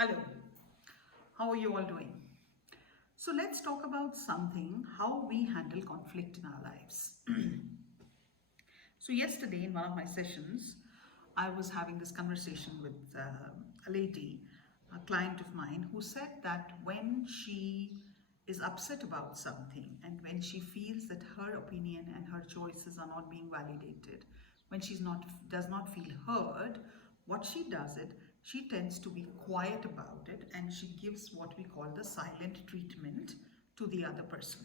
Hello, how are you all doing? So let's talk about something how we handle conflict in our lives. So, yesterday in one of my sessions, I was having this conversation with a lady, a client of mine, who said that when she is upset about something and when she feels that her opinion and her choices are not being validated, when she's not does not feel heard, what she does it, she tends to be quiet about it and she gives what we call the silent treatment to the other person.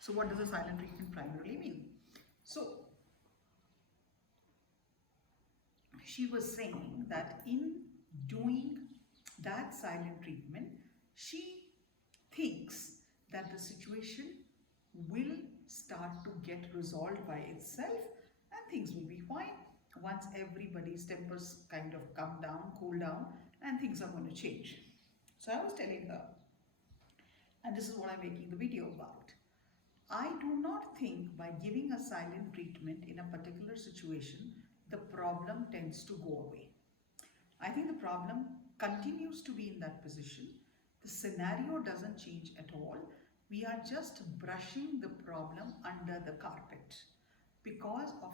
So, what does a silent treatment primarily mean? So, she was saying that in doing that silent treatment, she thinks that the situation will start to get resolved by itself and things will be fine once everybody's tempers kind of come down, cool down, and things are going to change. So I was telling her, and this is what I'm making the video about. I do not think by giving a silent treatment in a particular situation, the problem tends to go away. I think the problem continues to be in that position. The scenario doesn't change at all. We are just brushing the problem under the carpet because of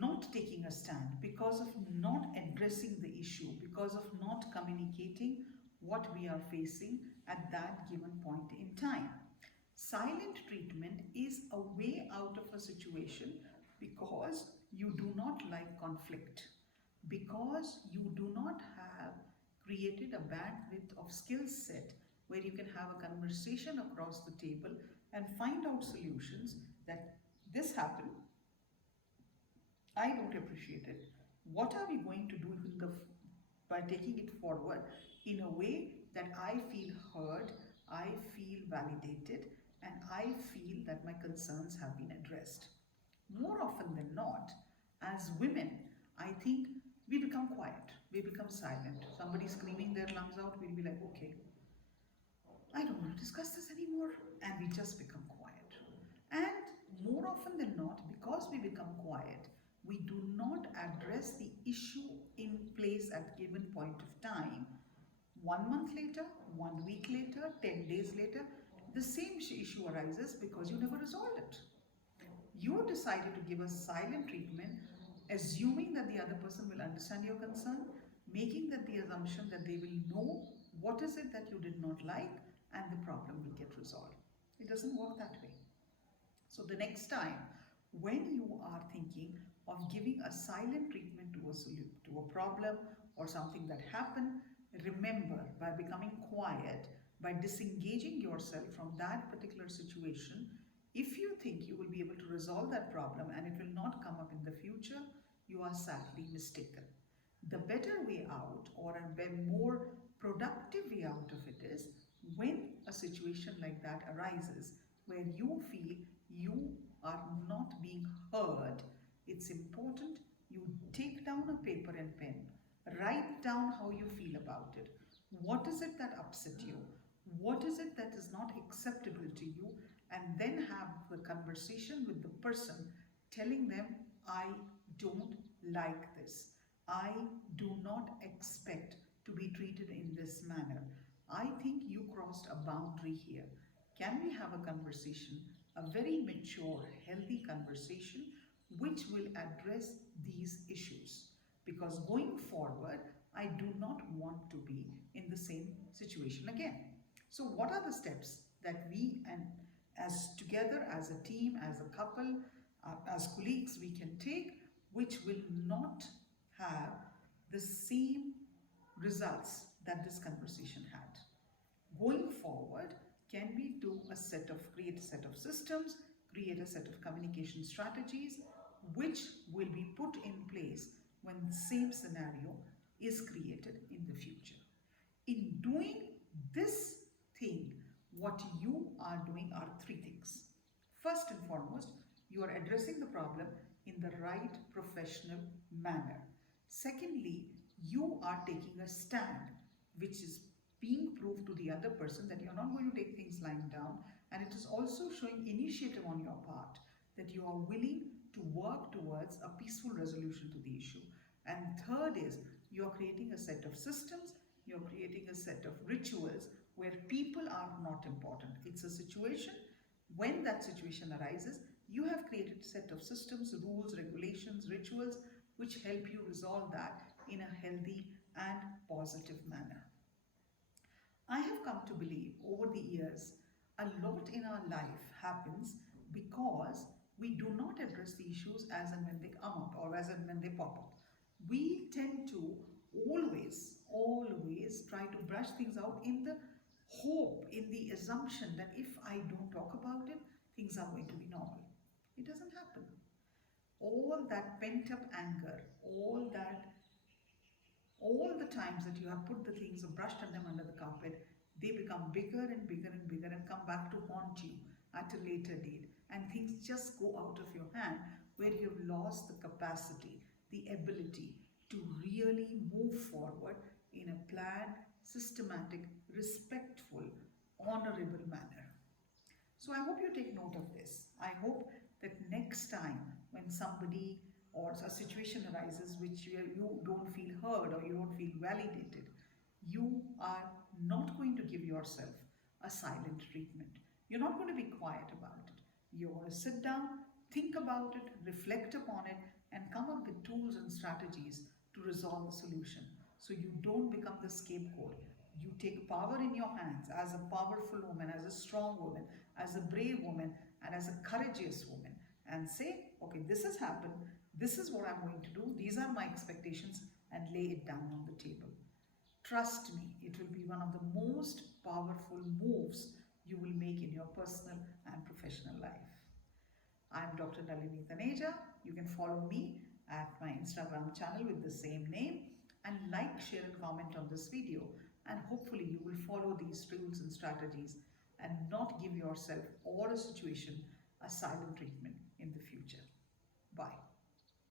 not taking a stand, because of not addressing the issue, because of not communicating what we are facing at that given point in time. Silent treatment is a way out of a situation because you do not like conflict, because you do not have created a bandwidth of skill set where you can have a conversation across the table and find out solutions that this happened, I don't appreciate it. What are we going to do by taking it forward in a way that I feel heard, I feel validated, and I feel that my concerns have been addressed? More often than not, as women, I think we become quiet, we become silent. Somebody screaming their lungs out, we'll be like, okay, I don't want to discuss this anymore. And we just become quiet. And more often than not, because we become quiet, we do not address the issue in place at given point of time. 1 month later, 1 week later, 10 days later, the same issue arises because you never resolved it. You decided to give a silent treatment, assuming that the other person will understand your concern, making that the assumption that they will know what is it that you did not like and the problem will get resolved. It doesn't work that way. So the next time when you are thinking of giving a silent treatment to a problem or something that happened, remember, by becoming quiet, by disengaging yourself from that particular situation, if you think you will be able to resolve that problem and it will not come up in the future, you are sadly mistaken. The better way out, or a more productive way out of it, is when a situation like that arises where you feel you are not being heard, it's important you take down a paper and pen, write down how you feel about it. What is it that upset you? What is it that is not acceptable to you? And then have the conversation with the person, telling them, I don't like this. I do not expect to be treated in this manner. I think you crossed a boundary here. Can we have a conversation, a very mature, healthy conversation, which will address these issues? Because going forward, I do not want to be in the same situation again. So, what are the steps that we and as together, as a team, as a couple, as colleagues, we can take, which will not have the same results that this conversation had? Going forward, can we create a set of systems, create a set of communication strategies which will be put in place when the same scenario is created in the future? In doing this thing, what you are doing are three things. First and foremost, you are addressing the problem in the right professional manner. Secondly, you are taking a stand, which is being proved to the other person that you're not going to take things lying down, and it is also showing initiative on your part that you are willing to work towards a peaceful resolution to the issue. And third is You're creating a set of systems, you're creating a set of rituals where people are not important. It's a situation. When that situation arises, you have created a set of systems, rules, regulations, rituals which help you resolve that in a healthy and positive manner. I have come to believe over the years a lot in our life happens because we do not address the issues as and when they come up or as and when they pop up. We tend to always try to brush things out in the hope, in the assumption that if I don't talk about it, things are going to be normal. It doesn't happen. All that pent up anger, all the times that you have put the things or brushed them under the carpet, they become bigger and bigger and bigger and come back to haunt you at a later date. And things just go out of your hand where you've lost the capacity, the ability to really move forward in a planned, systematic, respectful, honorable manner. So I hope you take note of this. I hope that next time when somebody or a situation arises which you don't feel heard or you don't feel validated, you are not going to give yourself a silent treatment. You're not going to be quiet about it. You're going to sit down, think about it, reflect upon it, and come up with tools and strategies to resolve the solution. So you don't become the scapegoat. You take power in your hands as a powerful woman, as a strong woman, as a brave woman, and as a courageous woman, and say, okay, this has happened, this is what I'm going to do, these are my expectations, and lay it down on the table. Trust me, it will be one of the most powerful moves you will make in your personal and professional life. I'm Dr. Nalini Taneja. You can follow me at my Instagram channel with the same name, and like, share and comment on this video, and hopefully you will follow these tools and strategies and not give yourself or a situation a silent treatment in the future. Bye.